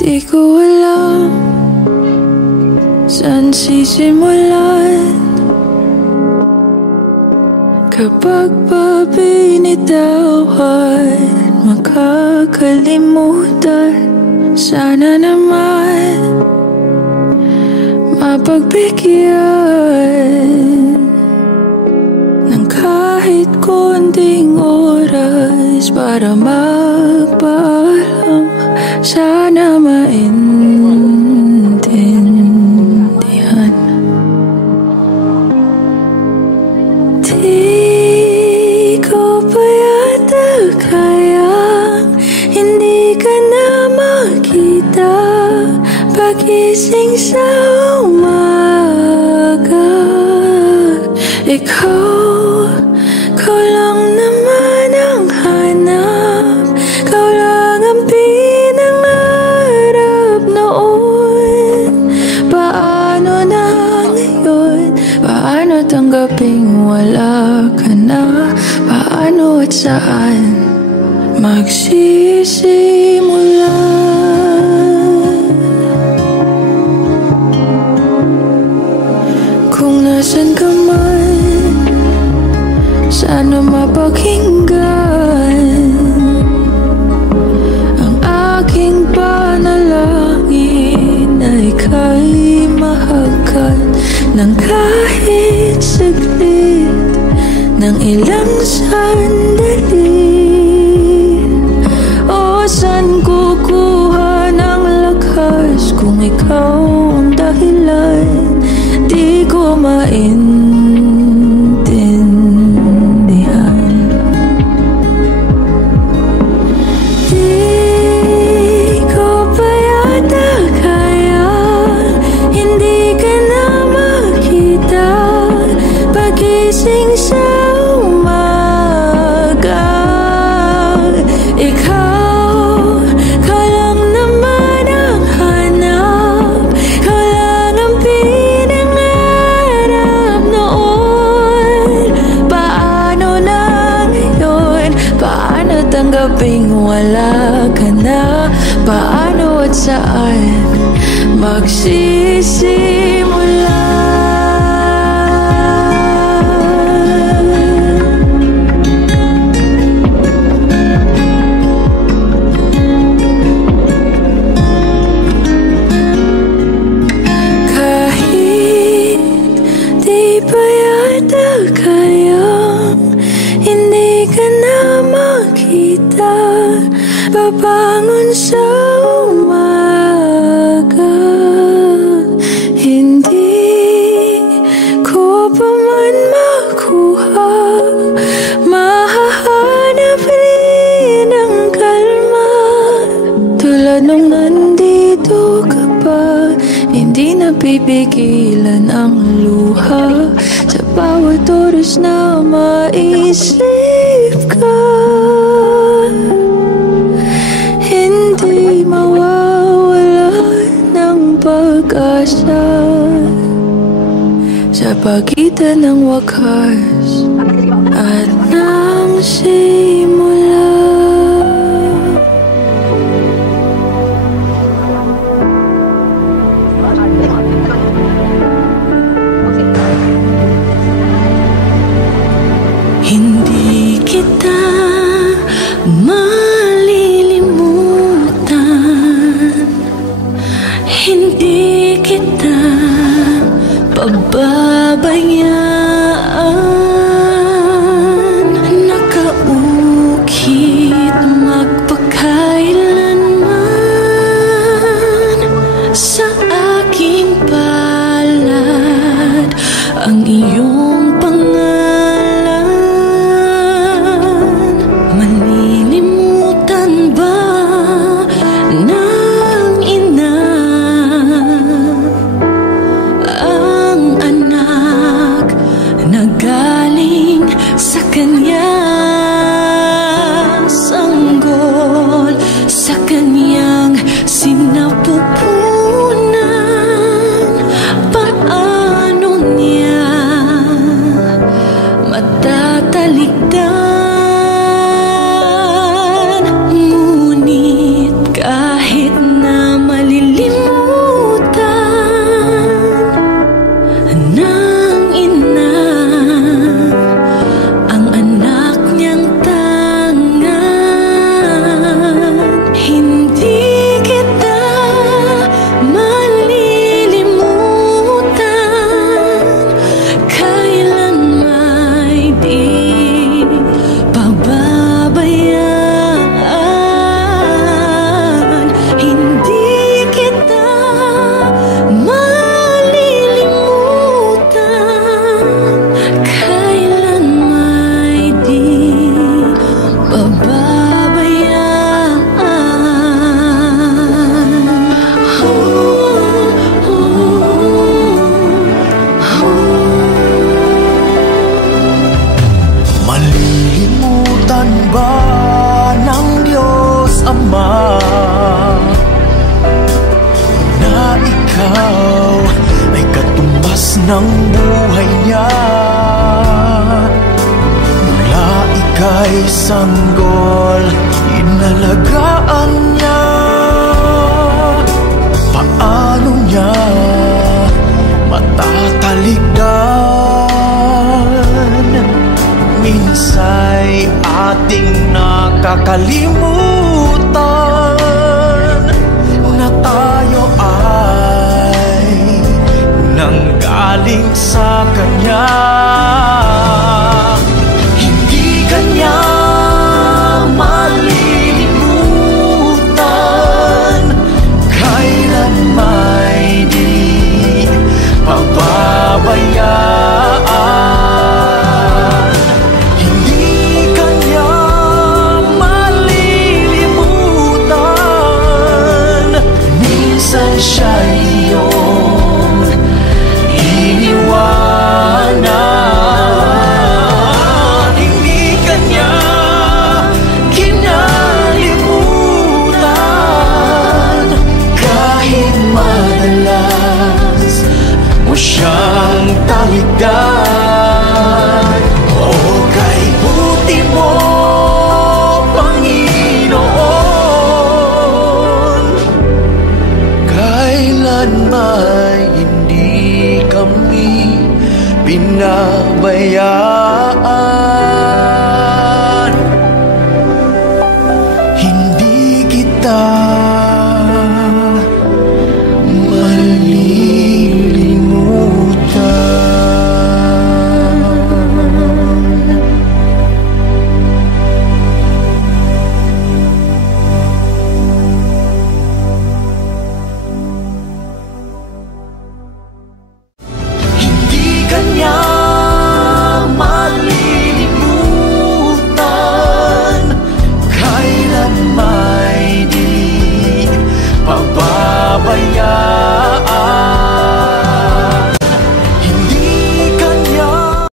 Di ko alam saan sisimulan kapag pabinitawan, makakalimutan. Sana naman mapagbigyan ng kahit konting oras para magpaalam. Sana maintindihan. Di ko pa yata kayang hindi ka na makita pagising sa umaga. Ikaw lang naman ang hanap, ikaw lang ang pinangarap noon. Paano na ngayon? Paano tanggaping wala ka na? Paano at saan magsisimula? Kung nasan ka man, sana mapakinggan ang aking panalangin na ika'y mahagkan ng kahit saglit, ng ilang sandali. O saan kukuha ng lakas kung ikaw ang dahilan? Di ko maintindihan. Di ko pa yata kaya hindi ka na makita pagising sa umaga. Ikaw lang naman ang hanap, ikaw lang ang pinangarap noon. Paano na ngayon? Paano tanggaping wala ka na? Paano at saan magsisimula? Kahit di pa yata kayang hindi ka na makita babangon sa umaga. Hindi ko pa man makuha, mahahanap rin ang kalma. Tulad nung nandito ka pa, hindi napipigilan ang luha. Sa bawat oras na maisip ka, hindi mawawala ng pag-asa. Sa pagitan ng wakas at ng simula. Hindi kita malilimutan, hindi kita pababayaan. Nakaupo ng buhay niya. Mula ika'y sanggol, inalagaan niya. Paano niya matatalikdan? Minsa'y ating nakakalimutan na tayo ay nanggaling sa Kanya. Hindi Kanya malilimutan, kailanmay di pababayaan. Hindi Kanya malilimutan, minsan siya'y iyong iniwanan. Hindi Kanya kinalimutan, kahit madalas mo siyang talikdan. O kay buti mo, Panginoon, kailan may hindi kami pinabayaan. Hindi kita malilimutan. Hindi Kanya malilimutan, kailan may di pababayaan.